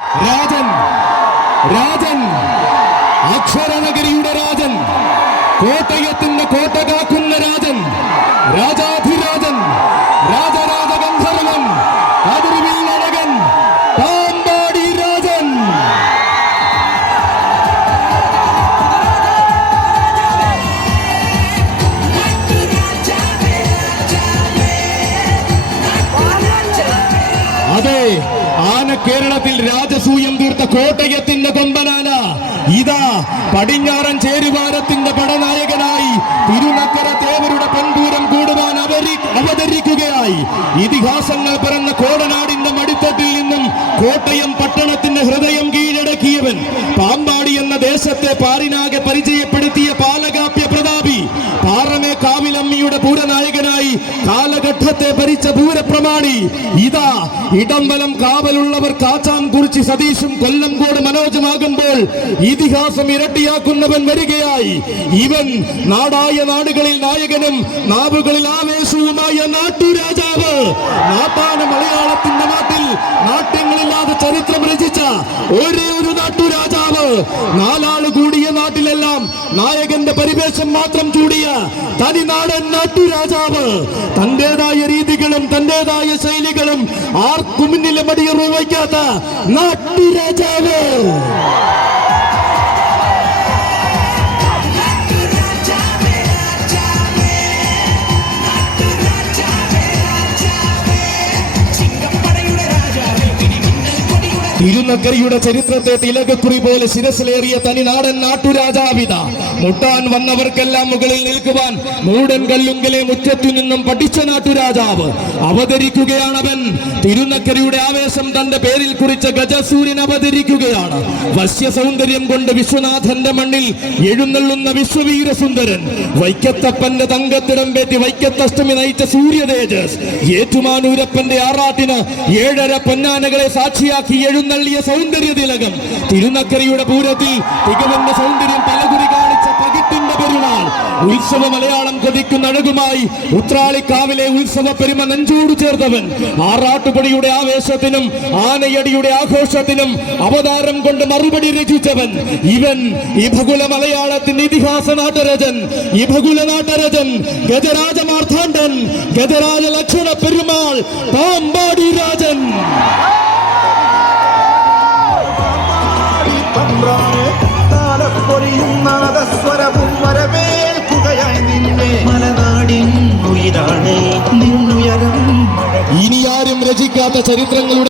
രാജൻ രാജൻ അക്ഷരനഗരിയുടെ രാജൻ, കോട്ടയത്തിന്റെ കോട്ട കാക്കുന്ന രാജൻ, രാജാധിരാജൻ, രാജരാജഗന്ധർവൻ, അതിർവില്ലഴകൻ, പാമ്പാടി രാജൻ. അതെ, ആന കേരളത്തിൽ രാജസൂയം തീർത്ത കോട്ടയത്തിന്റെ കൊമ്പനാന ഇതാ പടിഞ്ഞാറൻ ചേരുവാരത്തിന്റെ പടനായകനായി തിരുനക്കര തേവരുടെ പൻപൂരം കൂടുവാൻ അവതരിക്കുകയായി. ഇതിഹാസങ്ങൾ പിറന്ന കോടനാടിന്റെ മടിത്തട്ടിൽ നിന്നും കോട്ടയം പട്ടണത്തിന്റെ ഹൃദയം കീഴടക്കിയവൻ, പാമ്പാടി എന്ന ദേശത്തെ പാരിനാകെ പരിചയപ്പെടുത്തിയ പാലകാപ്യ പ്രതാപി, പാറമേ കാവിലമ്മിയുടെ പൂരനായകനായി കാലഘട്ടത്തെ ഭരിച്ച പൂരപ്രമാണി ഇതാ ഇടംബലം കാവലുള്ളവർ കാച്ചാൻകുറിച്ചി സതീഷും കൊല്ലംകോട് മനോജുമാകുമ്പോൾ ഇതിഹാസം ഇരട്ടിയാക്കുന്നവൻ വരികയായി. ഇവൻ നാടായ നാടുകളിൽ നായകനും നാവുകളിൽ ആവേശവുമായ നാട്ടുരാജാവ്, നാട്ടാന മലയാളത്തിന്റെ നാട്ടിൽ നാട്യങ്ങളില്ലാതെ ചരിത്രം രചിച്ച ഒരേ ഒരു നാട്ടുരാജാവ്, നാലാള് കൂടിയ നാട്ടിലെല്ലാം നായകന്റെ പരിവേഷം മാത്രം ചൂടിയ തനിനാടൻ നാട്ടുരാജാവ്, തന്റേതായ രീതികളും തന്റേതായ ശൈലികളും ആർക്കും മുന്നിലെ മടിയറു വയ്ക്കാത്ത നാട്ടുരാജാവ്. തിരുനക്കരയുടെ ചരിത്രത്തെ തിലകക്കുറി പോലെ ശിരസിലേറിയ തനിനാടൻ നാട്ടുരാജാവിത. മുട്ടാൻ വന്നവർക്കെല്ലാം മുകളിൽ നിൽക്കുവാൻ മൂടൻ കല്ലുങ്കലെ മുറ്റത്തു നിന്നും പഠിച്ച നാട്ടുരാജാവ് അവതരിക്കുകയാണവൻ. തിരുനക്കരയുടെ ആവേശം തന്റെ പേരിൽ കുറിച്ച ഗജസൂര്യൻ അവതരിക്കുകയാണ്. വശ്യ സൗന്ദര്യം കൊണ്ട് വിശ്വനാഥന്റെ മണ്ണിൽ എഴുന്നള്ളുന്ന വിശ്വവീരസുന്ദരൻ, വൈക്കത്തപ്പന്റെ തങ്കത്തിടമ്പേറ്റി വൈക്കത്തഷ്ടമി നയിച്ച സൂര്യതേജസ്, ഏറ്റുമാനൂരപ്പന്റെ ആറാട്ടിന് 7.5 പൊന്നാനകളെ സാക്ഷിയാക്കി എഴുന്നള്ളിയ സൗന്ദര്യ തിലകം, തിരുനക്കരയുടെ പൂരത്തിൽ തികവന്റെ സൗന്ദര്യം പലകുറി കാണിച്ച പകിട്ടിന്റെ പെരുന്നാൾ, ഉത്സവ മലയാളം കൊതിക്കുന്ന അഴകുമായി ഉത്രാളിക്കാവിലെ ഉത്സവ പെരുമ നെഞ്ചോട് ചേർത്തവൻ, ആറാട്ടുപടിയുടെ ആവേശത്തിനും ആനയടിയുടെ ആഘോഷത്തിനും അവതാരം കൊണ്ട് മറുപടി രചിച്ചവൻ ഇവൻ. ഇഭകുല മലയാളത്തിന്റെ ഇതിഹാസ നാട്ടരജൻ, ഇഭകുല നാട്ടരജൻ, ഗജരാജ മാർത്താണ്ഡൻ, ഗജരാജ ലക്ഷണ പെരുമാൾ, പാമ്പാടി രാജൻ. നാദസ്വരവും വരവേൽക്കുകയായി നിന്നെ മലനാടിൻ ഉയരാണ് നിന്നുയരം. ഇനിയാരും രചിക്കാത്ത ചരിത്രങ്ങളുടെ